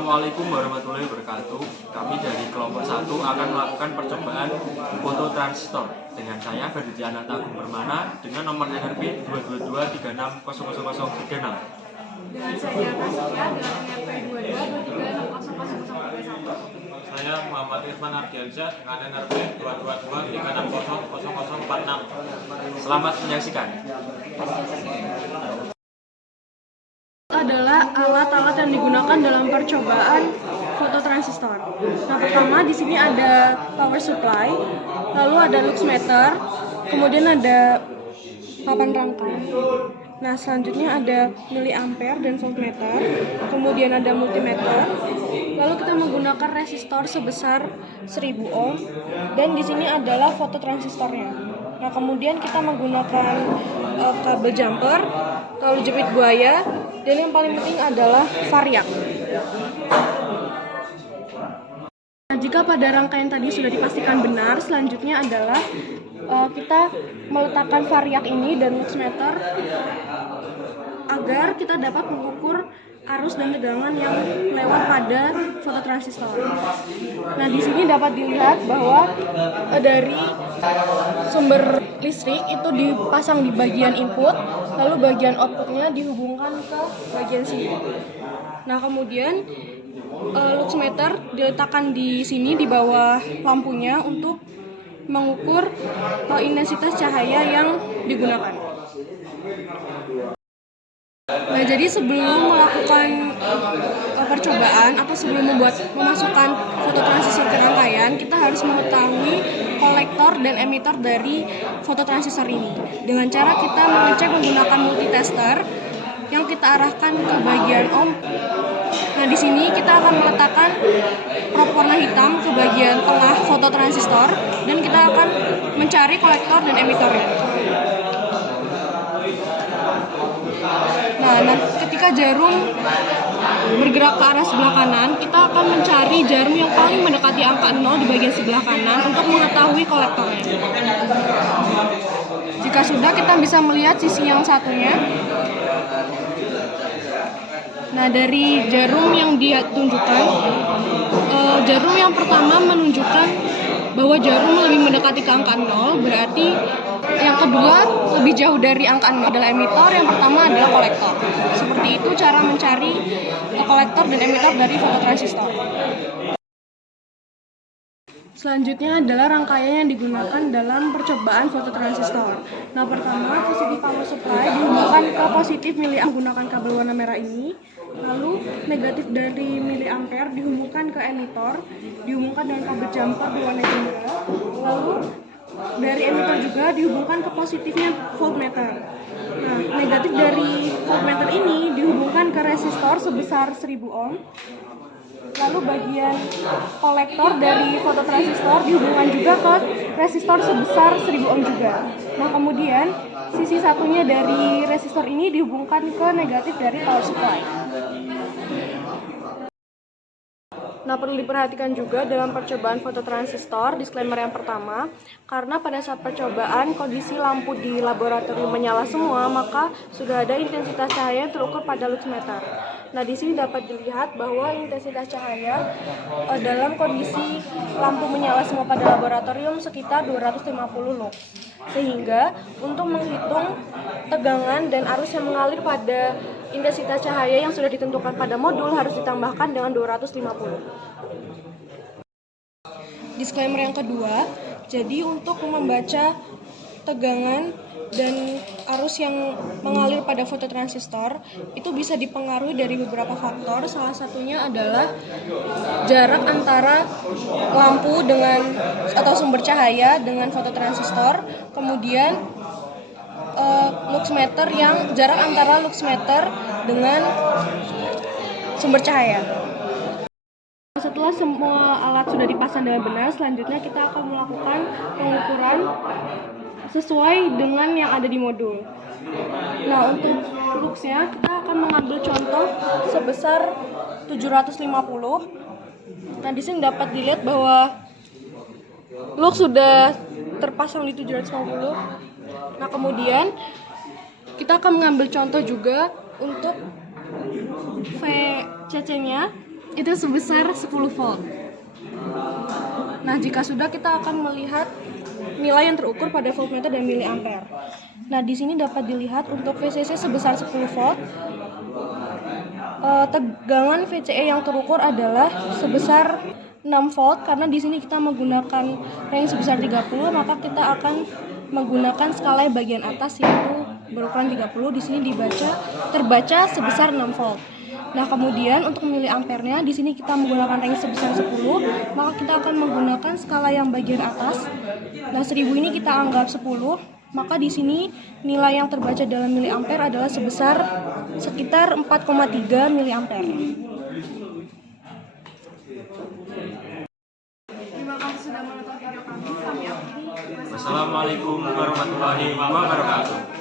Assalamualaikum warahmatullahi wabarakatuh. Kami dari kelompok 1 akan melakukan percobaan foto transistor dengan saya Ferdiana Agung Permana dengan nomor NRP 222360036. Dengan saya Tasya dengan NRP 2223600031. Saya Muhammad Irfan Ardiansyah dengan NRP 222360046. Selamat menyaksikan. Adalah alat-alat yang digunakan dalam percobaan foto transistor. Nah, pertama di sini ada power supply, lalu ada lux meter, kemudian ada papan rangkai. Nah, selanjutnya ada miliampere dan voltmeter, kemudian ada multimeter. Lalu kita menggunakan resistor sebesar 1000 ohm dan di sini adalah foto transistornya. Nah, kemudian kita menggunakan kabel jumper, lalu jepit buaya, dan yang paling penting adalah variak. Nah, jika pada rangkaian tadi sudah dipastikan benar, selanjutnya adalah kita meletakkan variak ini dan lux meter agar kita dapat mengukur arus dan tegangan yang lewat pada foto transistor. Nah, di sini dapat dilihat bahwa dari sumber listrik itu dipasang di bagian input, lalu bagian outputnya dihubungkan ke bagian sini. Nah, kemudian lux meter diletakkan di sini di bawah lampunya untuk mengukur intensitas cahaya yang digunakan. Nah, jadi sebelum melakukan percobaan atau sebelum memasukkan foto transistor ke rangkaian, kita harus mengetahui kolektor dan emitter dari foto transistor ini. Dengan cara kita mengecek menggunakan multitester yang kita arahkan ke bagian ohm. Nah, di sini kita akan meletakkan probe warna hitam ke bagian tengah foto transistor dan kita akan mencari kolektor dan emitternya. Nah, ketika jarum bergerak ke arah sebelah kanan, kita akan mencari jarum yang paling mendekati angka 0 di bagian sebelah kanan untuk mengetahui kolektornya. Jika sudah, kita bisa melihat sisi yang satunya. Nah, dari jarum yang ditunjukkan, jarum yang pertama menunjukkan bahwa jarum lebih mendekati ke angka 0, berarti yang kedua lebih jauh dari angka 0 adalah emitter, yang pertama adalah kolektor. Seperti itu cara mencari kolektor dan emitter dari foto transistor. Selanjutnya adalah rangkaian yang digunakan dalam percobaan foto transistor. Nah, pertama positif power supply dihubungkan ke positif miliampere menggunakan kabel warna merah ini. Lalu negatif dari miliampere dihubungkan ke emitter, dihubungkan dengan kabel jumper berwarna jingga. Lalu dari emitter juga dihubungkan ke positifnya voltmeter. Nah, negatif dari voltmeter ini dihubungkan ke resistor sebesar 1000 ohm. Lalu bagian kolektor dari foto transistor dihubungkan juga ke resistor sebesar 1000 ohm juga. Nah, kemudian sisi satunya dari resistor ini dihubungkan ke negatif dari power supply. Nah, perlu diperhatikan juga dalam percobaan foto transistor, disclaimer yang pertama, karena pada saat percobaan kondisi lampu di laboratorium menyala semua, maka sudah ada intensitas cahaya yang terukur pada lux meter. Nah, di sini dapat dilihat bahwa intensitas cahaya dalam kondisi lampu menyala semua pada laboratorium sekitar 250 lux. Sehingga untuk menghitung tegangan dan arus yang mengalir pada intensitas cahaya yang sudah ditentukan pada modul harus ditambahkan dengan 250. Disclaimer yang kedua, jadi untuk membaca tegangan dan arus yang mengalir pada foto transistor itu bisa dipengaruhi dari beberapa faktor. Salah satunya adalah jarak antara lampu dengan atau sumber cahaya dengan foto transistor, kemudian lux meter yang jarak antara lux meter dengan sumber cahaya. Setelah semua alat sudah dipasang dengan benar, selanjutnya kita akan melakukan pengukuran sesuai dengan yang ada di modul. Nah, untuk luxnya kita akan mengambil contoh sebesar 750. Nah, di sini dapat dilihat bahwa lux sudah terpasang di 750. Nah, kemudian kita akan mengambil contoh juga untuk VCC-nya. itu sebesar 10 volt. Nah, jika sudah, kita akan melihat nilai yang terukur pada voltmeter dan miliampere. Nah, di sini dapat dilihat untuk VCC sebesar 10 volt. Tegangan VCE yang terukur adalah sebesar 6 volt, karena di sini kita menggunakan range sebesar 30, maka kita akan menggunakan skala bagian atas yaitu berukuran 30. Di sini terbaca sebesar 6 volt. Nah, kemudian untuk miliampernya di sini kita menggunakan range sebesar 10, maka kita akan menggunakan skala yang bagian atas. Nah, 1000 ini kita anggap 10, maka di sini nilai yang terbaca dalam miliampere adalah sebesar sekitar 4,3 miliampere. Terima kasih sudah menonton video kami. Kami akhiri. Wassalamualaikum warahmatullahi wabarakatuh.